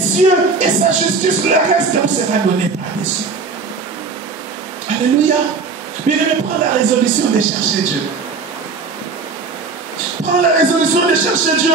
cieux et sa justice, le reste vous sera donné par-dessus. Alléluia. Bien-aimé, prends la résolution de chercher Dieu. Prends la résolution de chercher Dieu.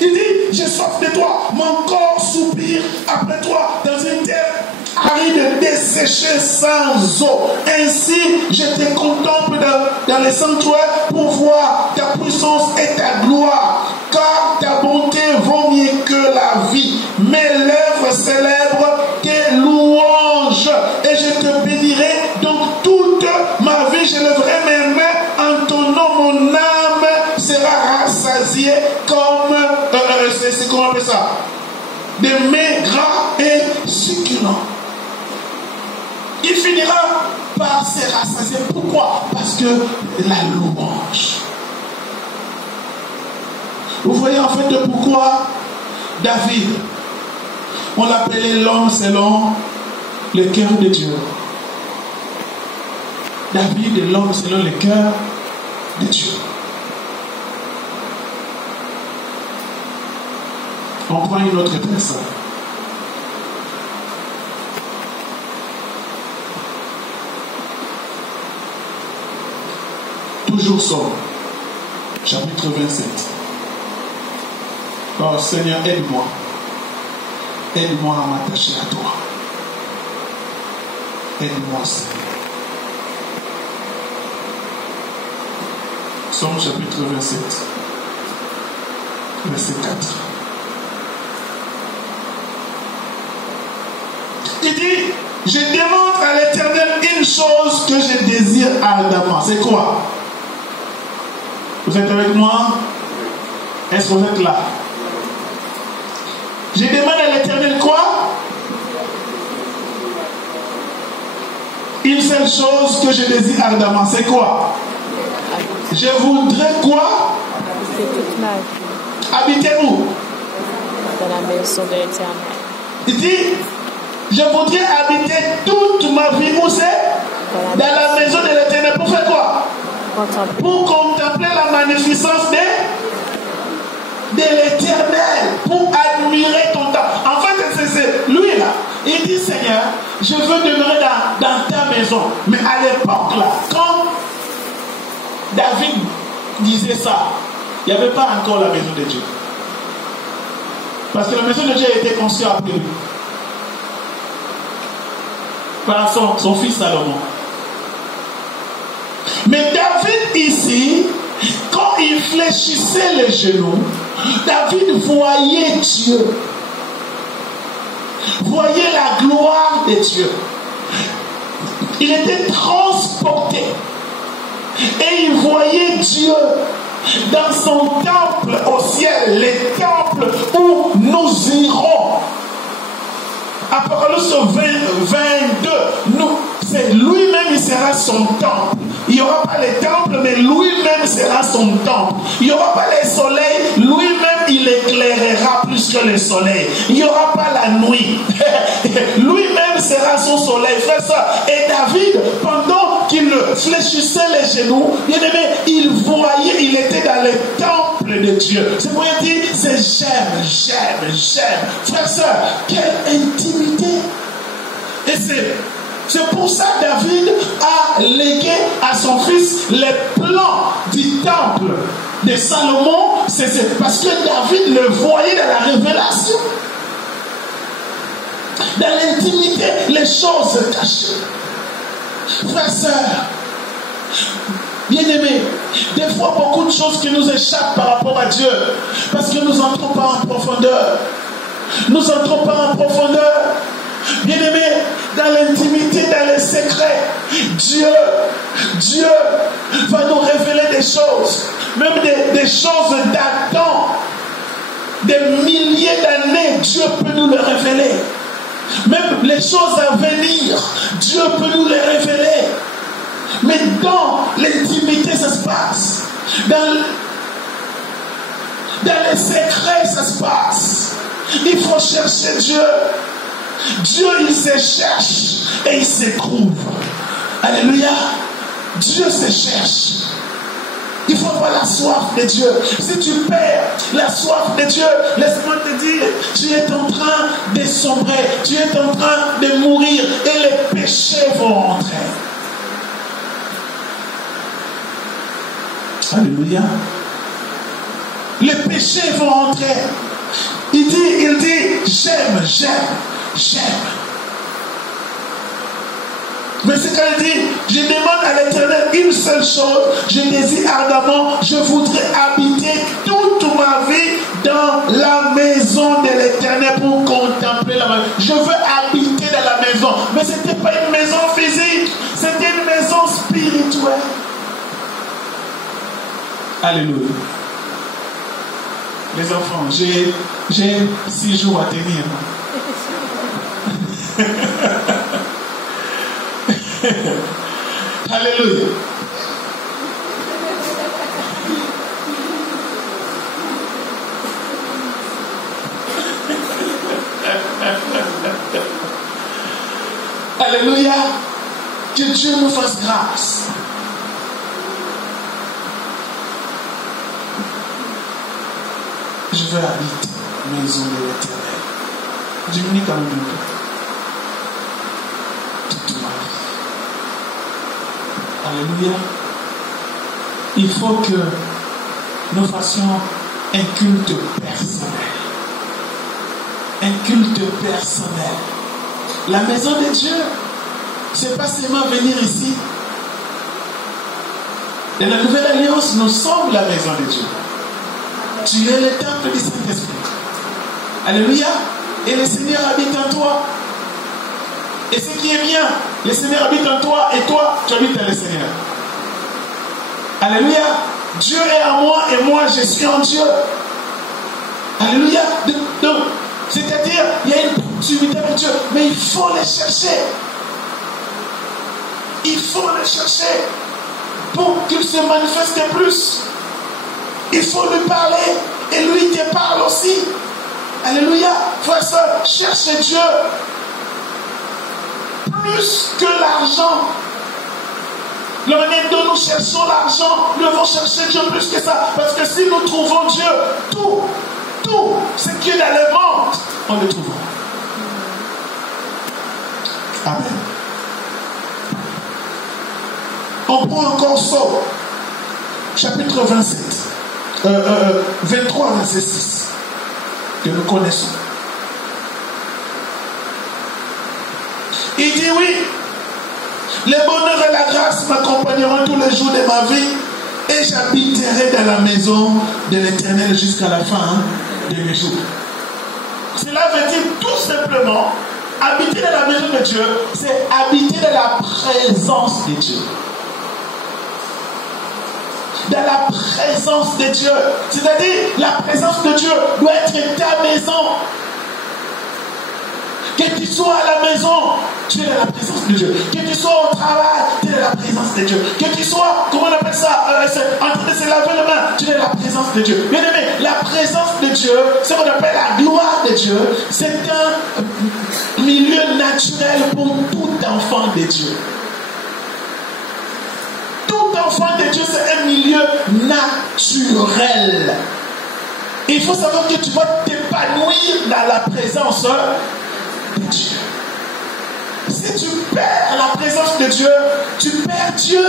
Il dit, j'ai soif de toi, mon corps soupire après toi dans une terre aride, desséchée sans eau. Ainsi, je te contemple dans les sanctuaires pour voir ta puissance et ta gloire. Car ta bonté vaut mieux que la vie. Mes lèvres célèbrent tes louanges. Et je te bénirai donc toute ma vie. Je lèverai mes mains en ton nom. Mon âme sera rassasiée comme... c'est comment on appelle ça? Des mets gras et succulents. Il finira par se rassasier. Pourquoi? Parce que la louange. Vous voyez en fait pourquoi David, on l'appelait l'homme selon le cœur de Dieu. David est l'homme selon le cœur de Dieu. On prend une autre personne. Toujours Somme, chapitre 27. Oh Seigneur, aide-moi. Aide-moi à m'attacher à toi. Aide-moi, Seigneur. Somme chapitre 27, verset 4. Il dit, je demande à l'Éternel une chose que je désire ardemment. C'est quoi? Vous êtes avec moi? Est-ce que vous êtes là? Je demande à l'Éternel quoi? Une seule chose que je désire ardemment. C'est quoi? Je voudrais quoi? Habiter où? Dans la maison de l'Éternel. Il dit, je voudrais habiter toute ma vie. Où c'est? Dans la maison de l'Éternel. Pour faire quoi? Pour contempler la magnificence de l'Éternel. Pour admirer ton temps. En fait, c'est lui là. Il dit, Seigneur, je veux demeurer dans ta maison. Mais à l'époque là, quand David disait ça, il n'y avait pas encore la maison de Dieu. Parce que la maison de Dieu a été construite après lui. Par son fils Salomon. Mais David ici, quand il fléchissait les genoux, David voyait Dieu. Voyait la gloire de Dieu. Il était transporté. Et il voyait Dieu dans son temple au ciel, les temples où nous irons. Apocalypse 22, c'est lui-même, il sera son temple. Il n'y aura pas les temples, mais lui-même sera son temple. Il n'y aura pas les soleils, lui-même il éclairera plus que le soleil. Il n'y aura pas la nuit. Lui-même sera son soleil. Frère, ça. Et David, pendant qu'il fléchissait les genoux, bien aimé, il voyait, il était dans le temple de Dieu. C'est pour dire, c'est j'aime. Frère, ça, quelle intimité. Et c'est pour ça que David a légué à son fils les plans du temple de Salomon. C'est parce que David le voyait dans la révélation. Dans l'intimité, les choses cachées. Frères, sœurs, bien-aimés, des fois beaucoup de choses qui nous échappent par rapport à Dieu. Parce que nous n'entrons pas en profondeur. Nous n'entrons pas en profondeur. Bien-aimés, dans l'intimité, dans les secrets, Dieu va nous révéler des choses, même des choses datant des milliers d'années. Dieu peut nous les révéler. Même les choses à venir, Dieu peut nous les révéler. Mais dans l'intimité, ça se passe. Dans les secrets, ça se passe. Il faut chercher Dieu. Dieu, il se cherche et il se trouve. Alléluia. Dieu se cherche. Il faut avoir la soif de Dieu. Si tu perds la soif de Dieu, laisse-moi te dire, sombrer, tu es en train de mourir et les péchés vont rentrer. Alléluia. Les péchés vont rentrer. Il dit, j'aime. Mais c'est quand il dit, je demande à l'Éternel une seule chose, je désire ardemment, je voudrais habiter toute ma vie dans la maison de l'Éternel pour contempler la maison. Je veux habiter dans la maison. Mais ce n'était pas une maison physique, c'était une maison spirituelle. Alléluia. Les enfants, j'ai 6 jours à tenir. Alléluia. Alléluia. Que Dieu nous fasse grâce. Je veux habiter la maison de l'Éternel. Diminue quand même un peu. Toute ma vie. Alléluia. Il faut que nous fassions un culte personnel. Un culte personnel. La maison de Dieu, c'est pas seulement venir ici. Dans la nouvelle alliance, nous sommes la maison de Dieu. Tu es le temple du Saint-Esprit. Alléluia. Et le Seigneur habite en toi. Et ce qui est bien, le Seigneur habite en toi et toi, tu habites en le Seigneur. Alléluia. Dieu est en moi et moi, je suis en Dieu. Alléluia. Donc, c'est-à-dire, il y a une proximité avec Dieu, mais il faut le chercher. Il faut le chercher pour qu'il se manifeste plus. Il faut lui parler et lui te parle aussi. Alléluia. Frère et soeur, cherchez Dieu plus que l'argent. Le moment dont nous cherchons l'argent, nous devons chercher Dieu plus que ça. Parce que si nous trouvons Dieu, tout ce qui est dans le monde, on le trouvera. Amen. On prend encore Saul, chapitre 23, verset 6, que nous connaissons. Il dit oui, le bonheur et la grâce m'accompagneront tous les jours de ma vie et j'habiterai dans la maison de l'Éternel jusqu'à la fin de mes jours. Cela veut dire tout simplement, habiter dans la maison de Dieu, c'est habiter dans la présence de Dieu. Dans la présence de Dieu. C'est-à-dire, la présence de Dieu doit être ta maison. Que tu sois à la maison, tu es dans la présence de Dieu. Que tu sois au travail, tu es dans la présence de Dieu. Que tu sois, comment on appelle ça, en train de se laver les mains, tu es dans la présence de Dieu. Bien aimé, la présence de Dieu, ce qu'on appelle la gloire de Dieu, c'est un milieu naturel pour tout enfant de Dieu. Tout enfant de Dieu, c'est un milieu naturel. Il faut savoir que tu vas t'épanouir dans la présence de Dieu. Si tu perds la présence de Dieu, tu perds Dieu.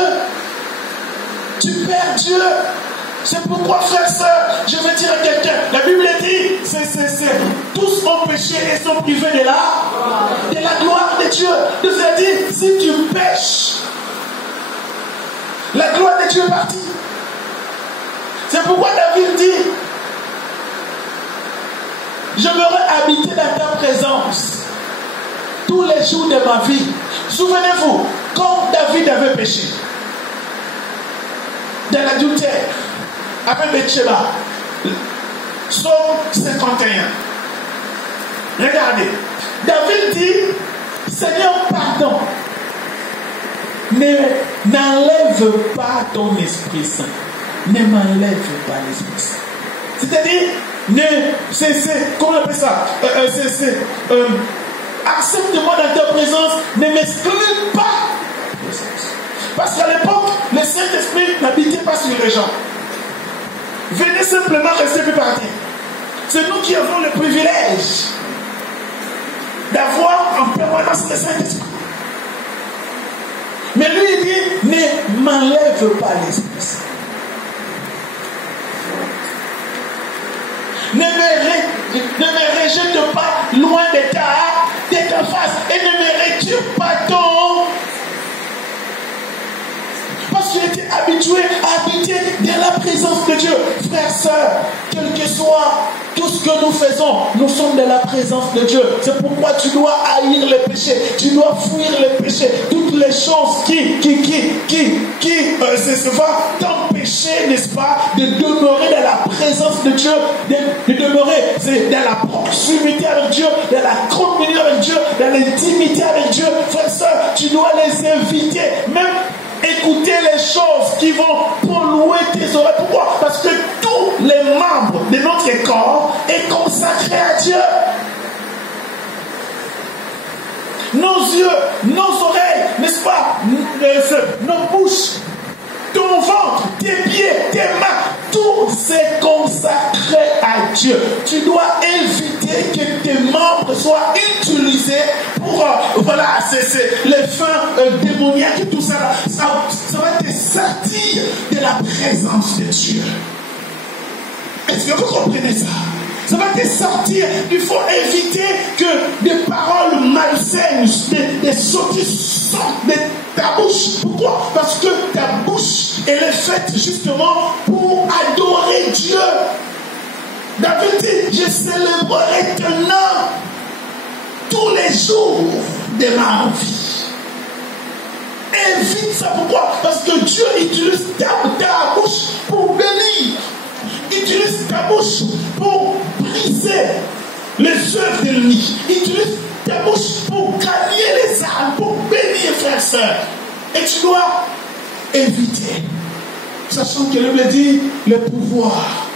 Tu perds Dieu. C'est pourquoi, frère, sœur, je veux dire à quelqu'un, la Bible dit, tous ont péché et sont privés de la gloire de Dieu. C'est-à-dire, si tu pêches, la gloire de Dieu est partie. C'est pourquoi David dit, j'aimerais habiter dans ta présence tous les jours de ma vie. Souvenez-vous, quand David avait péché dans l'adultère avec Bathsheba, Psaume 51. Regardez, David dit, Seigneur, pardon. N'enlève pas ton Esprit Saint. Ne m'enlève pas l'Esprit Saint. C'est-à-dire, comment on appelle ça? Accepte-moi dans ta présence, ne m'exclus pas. Parce qu'à l'époque, le Saint-Esprit n'habitait pas sur les gens. Venez simplement rester puis partir. C'est nous qui avons le privilège d'avoir en permanence le Saint-Esprit. Mais lui, il dit, ne m'enlève pas l'esprit. Ne me rejette pas loin de ta face et ne me retire pas ton. Parce qu'il était habitué à habiter dans la présence de Dieu. Frères, sœurs, quel que soit tout ce que nous faisons, nous sommes dans la présence de Dieu. C'est pourquoi tu dois haïr le péché. Tu dois fuir le péché. Toutes les choses qui c'est t'empêcher, n'est-ce pas, de demeurer dans la présence de Dieu, de demeurer dans la proximité avec Dieu, dans la communion avec Dieu, dans l'intimité avec Dieu. Frères, sœurs, tu dois les inviter. Même écouter les choses qui vont polluer tes oreilles. Pourquoi? Parce que tous les membres de notre corps est consacré à Dieu. Nos yeux, nos oreilles, n'est-ce pas? Nos bouches, ton ventre, tes pieds, tes mains, tout c'est consacré à Dieu. Tu dois éviter que tes membres soient utilisés pour, c'est les fins démoniaques et tout ça. Ça va te sortir de la présence de Dieu. Est-ce que vous comprenez ça? Ça va te sortir. Il faut éviter que des paroles malsaines, des sottises sortent de ta bouche. Pourquoi? Parce que ta bouche, elle est faite justement pour adorer Dieu. David dit, je célébrerai ton nom tous les jours de ma vie. Évite ça. Pourquoi? Parce que Dieu utilise ta bouche pour bénir. Utilise ta bouche pour briser les œuvres de l'ennemi. Utilise ta bouche pour gagner les âmes, pour bénir, frères et sœurs. Et tu dois éviter. Sachant que le Bible dit, le pouvoir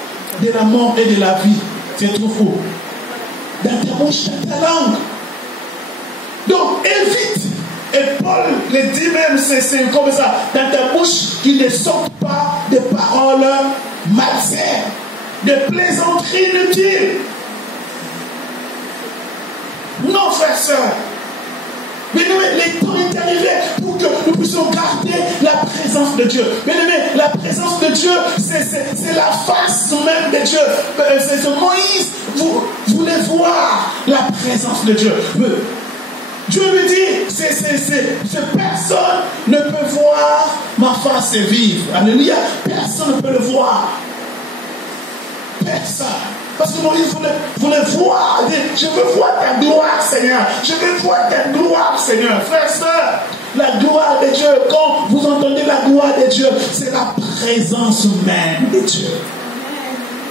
de la mort et de la vie, c'est trop faux. Dans ta bouche, dans ta langue. Donc, évite. Et Paul le dit même, c'est comme ça. Dans ta bouche, qu'il ne sorte pas de paroles malsaines, de plaisanteries inutiles. Non, frères, sœurs. Mais le temps est arrivé pour que nous puissions garder la présence de Dieu. Bien aimé, la présence de Dieu, c'est la face même de Dieu. C'est Moïse voulait voir la présence de Dieu. Dieu lui dit, personne ne peut voir ma face et vivre. Alléluia. Personne ne peut le voir. Personne. Parce que Moïse voulait voir. Je veux voir ta gloire, Seigneur. Je veux voir ta gloire, Seigneur. Frères, sœurs, la gloire de Dieu, quand vous entendez la gloire de Dieu, c'est la présence même de Dieu.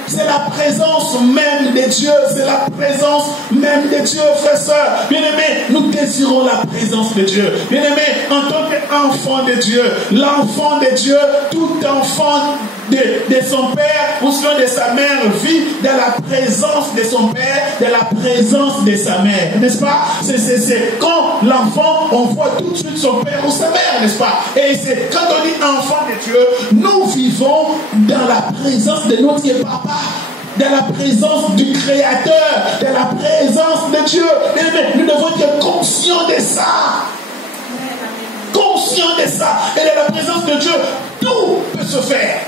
C'est la présence même de Dieu. C'est la présence même de Dieu, frères, sœurs. Bien-aimés, nous désirons la présence de Dieu. Bien-aimés, en tant qu'enfant de Dieu, l'enfant de Dieu, tout enfant de son père ou sinon de sa mère vit dans la présence de son père, dans la présence de sa mère. N'est-ce pas? C'est quand l'enfant, on voit tout de suite son père ou sa mère, n'est-ce pas? Et c'est quand on dit enfant de Dieu, nous vivons dans la présence de notre papa, dans la présence du Créateur, dans la présence de Dieu. Mais nous devons être conscients de ça. Conscients de ça. Et dans la présence de Dieu, tout peut se faire.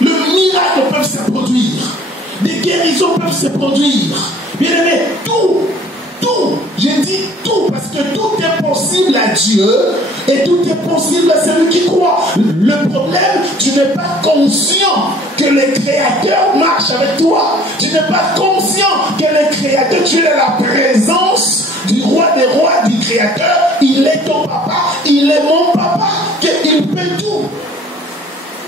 Le miracle peut se produire. Des guérisons peuvent se produire. Bien aimé, tout. J'ai dit tout parce que tout est possible à Dieu et tout est possible à celui qui croit. Le problème, tu n'es pas conscient que le Créateur marche avec toi. Tu n'es pas conscient que le Créateur, tu es dans la présence du roi des rois, du Créateur. Il est ton papa, il est mon papa, qu'il peut tout.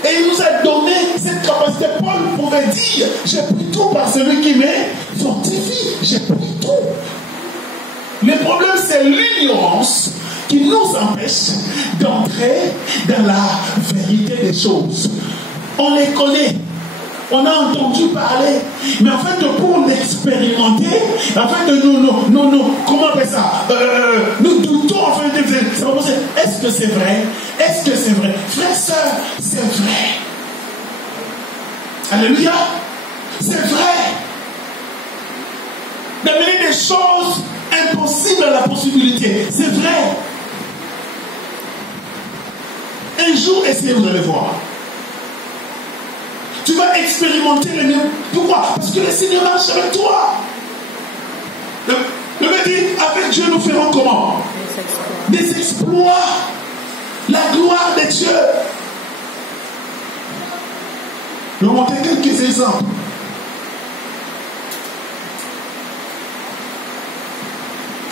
Et il nous a donné cette capacité. Paul pouvait dire, j'ai pris tout par celui qui m'est fortifie. J'ai pris tout. Le problème, c'est l'ignorance qui nous empêche d'entrer dans la vérité des choses. On les connaît. On a entendu parler. Mais en fait, pour l'expérimenter, en fait, nous comment on appelle ça? Nous doutons, en fait, est-ce que c'est vrai? Est-ce que c'est vrai? Frères, sœurs, c'est vrai. Alléluia. C'est vrai. D'amener des choses impossible à la possibilité. C'est vrai. Un jour, essayez, vous allez voir. Tu vas expérimenter le mieux. Pourquoi? Parce que le Seigneur marche avec toi. Le mec dit, avec Dieu, nous ferons comment? Des exploits. La gloire de Dieu. Je vais vous montrer quelques exemples.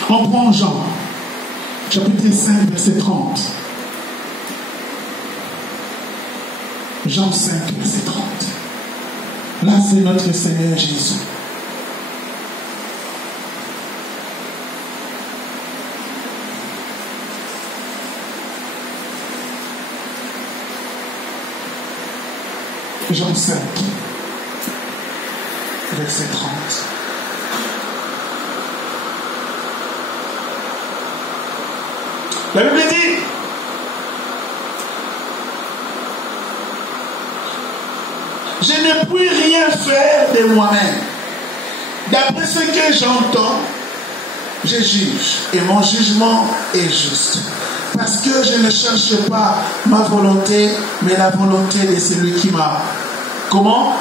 On prend Jean, chapitre 5, verset 30. Jean 5, verset 30. Là, c'est notre Seigneur Jésus. Jean 5, verset 30. La Bible dit, je ne puis rien faire de moi-même. D'après ce que j'entends, je juge. Et mon jugement est juste. Parce que je ne cherche pas ma volonté, mais la volonté de celui qui m'a. Comment?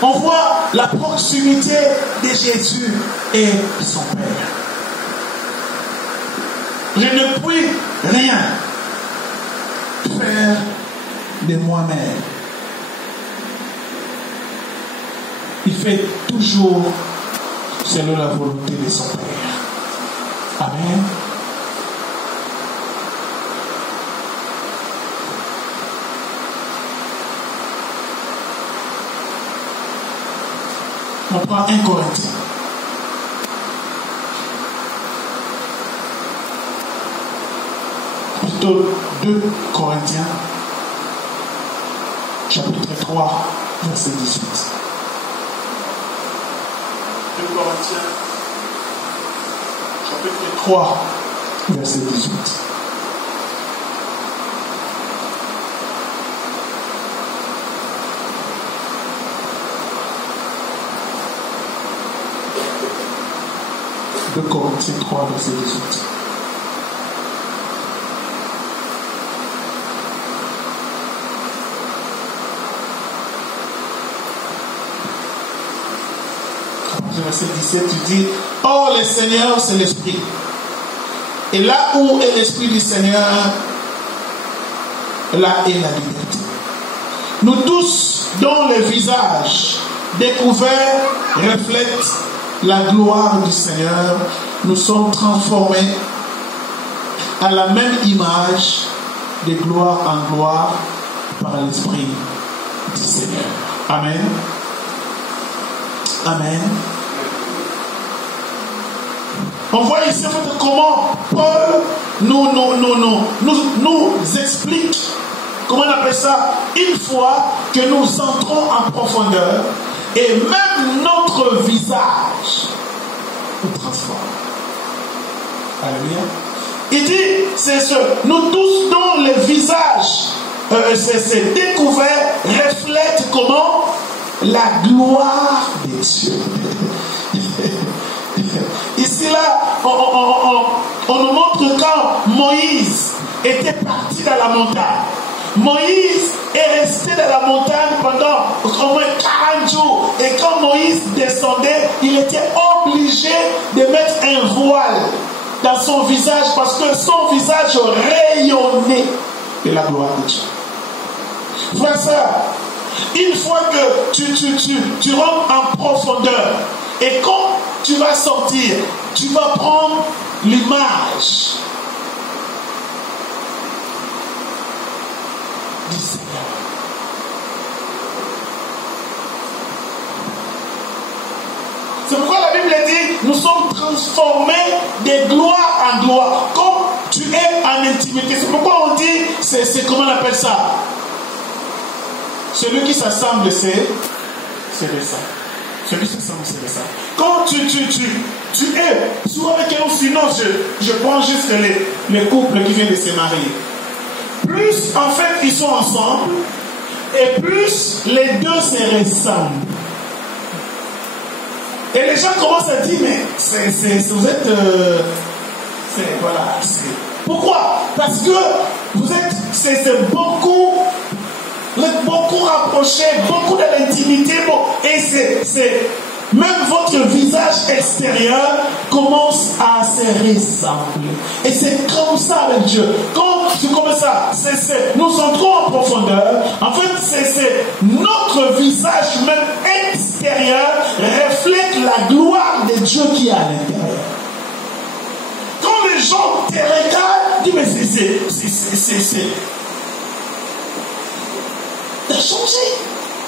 On voit la proximité de Jésus et son Père. Je ne puis rien faire de moi-même. Il fait toujours selon la volonté de son Père. Amen. On prend 1 Corinthiens. Plutôt 2 Corinthiens, chapitre 3, verset 18. 2 Corinthiens, chapitre 3, verset 18. De Corinthiens 3, verset 18. Verset 17, tu dis, oh, le Seigneur, c'est l'Esprit. Et là où est l'Esprit du Seigneur, là est la liberté. Nous tous, dont le visage découvert reflète la gloire du Seigneur, nous sommes transformés à la même image de gloire en gloire par l'Esprit du Seigneur. Amen. Amen. On voit ici comment Paul nous explique, comment on appelle ça, une fois que nous entrons en profondeur, et même notre visage nous transforme. Alléluia. Il dit, c'est ce, nous tous dont le visage c'est découvert reflète comment? La gloire de Dieu. Ici là, on nous montre quand Moïse était parti dans la montagne. Moïse est resté dans la montagne pendant au moins 40 jours. Et quand Moïse descendait, il était obligé de mettre un voile dans son visage parce que son visage rayonnait de la gloire de Dieu. Frère, ça, une fois que tu rentres en profondeur et quand tu vas sortir, tu vas prendre l'image du Seigneur. C'est pourquoi la Bible dit, nous sommes transformés de gloire en gloire. Comme tu es en intimité. C'est pourquoi on dit, c'est comment on appelle ça? Celui qui s'assemble, c'est de ça. Celui qui s'assemble, c'est de ça. Quand tu es, souvent avec un, sinon je prends juste les couples qui viennent de se marier. Plus en fait ils sont ensemble, et plus les deux se ressemblent. Et les gens commencent à dire, mais vous êtes... voilà. Pourquoi? Parce que vous êtes... C'est beaucoup... Vous êtes beaucoup rapprochés, beaucoup de l'intimité. Et c'est... Même votre visage extérieur commence à se ressembler. Et c'est comme ça avec Dieu. Quand c'est comme ça, nous entrons en profondeur. En fait, c'est notre visage même extérieur reflète la gloire de Dieu qui est à l'intérieur. Quand les gens te regardent, disent mais c'est t'as changé.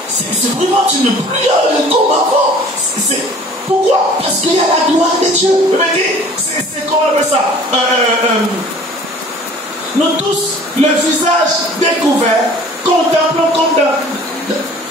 C'est vraiment, tu n'es plus comme avant. Pourquoi? Parce qu'il y a la gloire de Dieu. C'est comment on appelle ça? Nous tous, le visage découvert, contemplons comme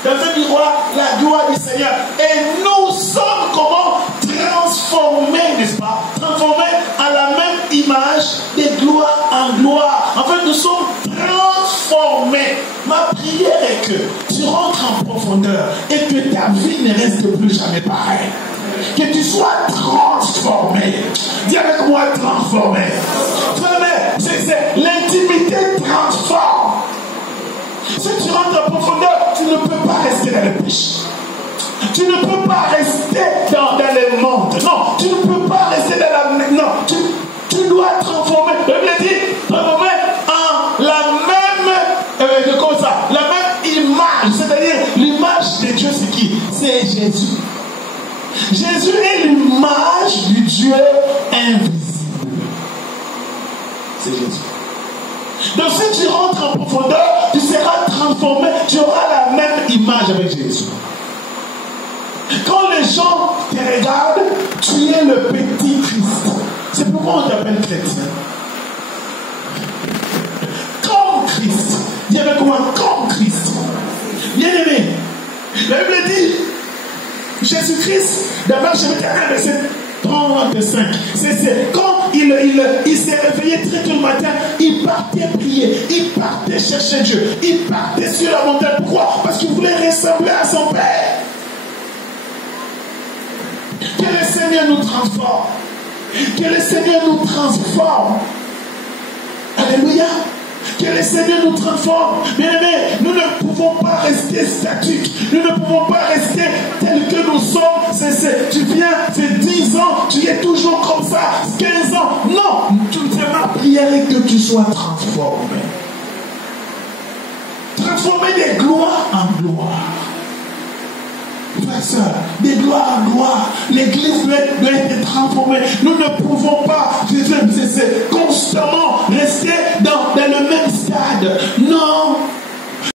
dans un miroir la gloire du Seigneur. Et nous sommes comment? Transformés, n'est-ce pas? Transformés à la même image de gloire en gloire. En fait, nous sommes transformés. Ma prière est que tu rentres en profondeur et que ta vie ne reste plus jamais pareille. Que tu sois transformé. Dis avec moi, transformé. C'est l'intimité transforme. Si tu rentres en profondeur, tu ne peux pas rester dans le péché. Tu ne peux pas rester dans le monde. Non, tu ne peux pas rester dans la... Non, tu dois transformer. La Bible dit, transformer en la même... comme ça, la même image. C'est-à-dire, l'image de Dieu, c'est qui? C'est Jésus. Jésus est l'image du Dieu invisible. C'est Jésus. Donc si tu rentres en profondeur, tu seras transformé, tu auras la même image avec Jésus. Quand les gens te regardent, tu es le petit Christ. C'est pourquoi on t'appelle chrétien. Comme Christ. Dis avec moi, comme Christ. Bien aimé, la Bible dit, Jésus-Christ, d'abord chapitre 1, verset 35. C'est quand il s'est réveillé très tôt le matin, il partait prier, il partait chercher Dieu, il partait sur la montagne. Pourquoi? Parce qu'il voulait ressembler à son Père. Que le Seigneur nous transforme. Que le Seigneur nous transforme. Alléluia. Que le Seigneur nous transforme. Bien aimé, nous ne pouvons pas rester statiques. Nous ne pouvons pas rester tels que nous sommes. Tu viens, c'est 10 ans, tu es toujours comme ça, 15 ans. Non, ma prière est que tu sois transformé. Transformé de gloire en gloire. De gloire en gloire. L'église doit être transformée. Nous ne pouvons pas constamment rester dans le même stade.